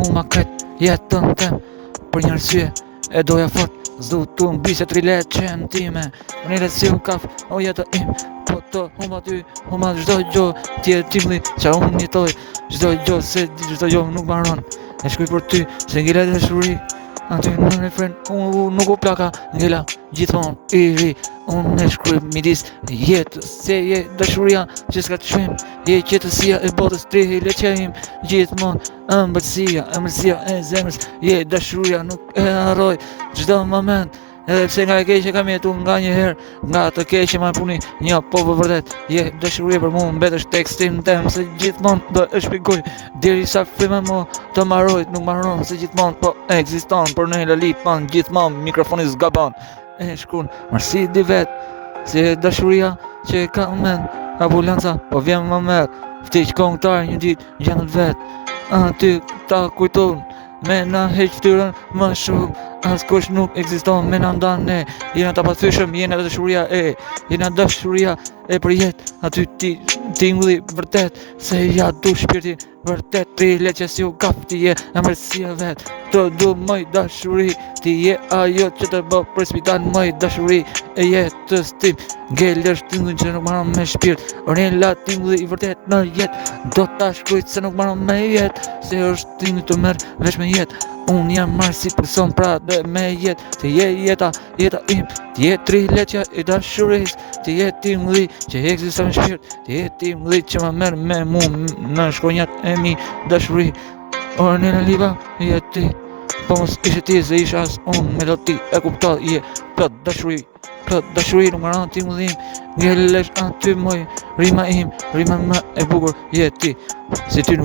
Unë ma kret jetën tem për një arsye e doja fort. Zdu tu mbise 3 leqen time. Unë si u kaf o jetë im. Po të huma ty, huma çdo gjo. Ti e timli qa unë jetoj. Çdo gjo se çdo gjo nuk maron. E shkuj për ty se ngela dashuri. Aty në refren unë nuk u plaka ngela gjithmonë i ri. Unë e shkruaj midis jetës se je dashuria që s'ka çmim. Je qetësia e botës 3 leqem gjithmonë. Ëmbëlsia e zemrës. Je dashuria nuk e harroj çdo moment. Edhe pse nga e keqe kam jetu nga një herë. Nga të keqe ma puni një po për vërtet. Je dashuria për mu mbetesh tekstin tem. Se gjithmonë do e shpikoj deri sa frime mo të marroj. Nuk marron se gjithmonë po ekziston. Por në lalipan gjithmonë mikrofoni zgaban. E shkun marsi di vet. Se dashuria që e ka mend. Ambulanca po vjen më merë. Vtiq kongtar një dit gjendet vet. Aty ta kujton. Me na heq ftyrën më shumë. As kush nuk ekziston me na ndane. Jena ta pathyshëm, jena dashuria e. Jena dashuria e për jetë. Aty ti tingulli vërtet. Se ja du shpirtin vërtet. 3 leqe si u kap ti je emërsia vet. Të du mëj dashuri. Ti je ajo që të bë për spitan mëj dashuri. E jetës tim. Ngelesh tingullin që nuk maron me shpirt. Ornella tingulli i vërtet në jetë. Do ta shkrujt se nuk maron me jetë. Se është tingulli të merë vesh me jetë. Unë jam marrë si person pra dhe me jetë. Ti je jeta im. Ti je 3 leqja i dashuris. Ti je tingulli që ekziston në shpirt. Ti je tingulli që më merë me mu në shkonjat e mi dashuri. Ornella liva je ti. Po mos ishe ti se isha as unë me do ti e kuptoj je plot dashuri. Plot dashuri nuk maron tingullim. Ngelesh aty moj rima im. Rima më e bukur je ti. Si ty nuk